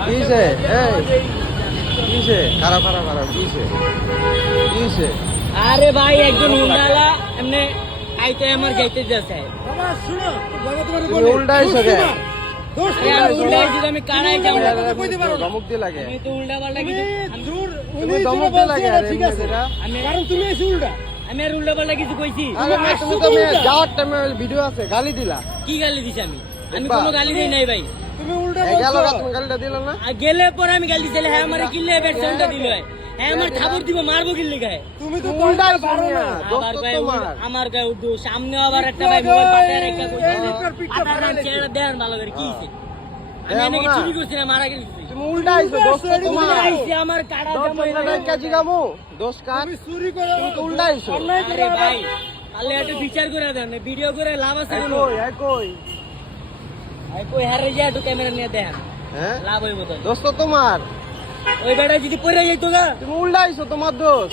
কিছে কিছে খারাপ খারাপ খারাপ কিছে কিছে আরে ভাই একজন হুন্ডালা এমনি আইতে আমার যাইতে যাচ্ছে বাবা শুনো বাবা তোমার তুমি উল্টাইছো কে দোষ আমি কারাই যাবো ধমক দিয়ে লাগে আমি তো উল্টা পাল্টা কিছু তুমি ধমক দিয়ে লাগে আরে ঠিক আছে আমি কারণ তুমি এসে উল্টা আমি আর উল্টা পাল্টা কিছু কইছি আরে না তুমি তো মে যাওয়ার টাইমে ভিডিও আছে গালি দিলা কি গালি দিছি আমি কোনো গালি দেই নাই ভাই তুমি উল্টা এই গেল বলছো তুমি গালিটা দিলা না আর গেলে পরে আমি গালি দিছিলে হ্যাঁ আমার কিল্লে বেটসনটা দিল হ্যাঁ আমার থাবর দিব মারবো কিল্লে গায়ে তুমি তো উল্টাই পারো না আবার গায়ে তোমার আমার গায়ে উঠো সামনে আবার একটা ভাই মোবাইল পাতায় রেখা কইছে পিঠটা আদার চেহারা দেন ভালো করে কি হইছে আমি এমন নাকি না। চুরি করছি না মারা গেছি তুমি উল্টাইছো দোস্ত তোমার আইছে আমার কাড়া দোস্ত জামাই না কাজি গামু দোষ কার তুমি চুরি করে তুমি তো উল্টাইছো অন্যায় করে আরে ভাই তাহলে একটু বিচার করে দেন ভিডিও করে লাভ আছে কোনো কই আই কই হারে যা একটু ক্যামেরা নিয়ে দেন হ্যাঁ লাভ হইব তো দোস্ত তোমার ওই বেটা যদি পড়ে যাইতো গা তুমি উল্টাইছো তোমার দোষ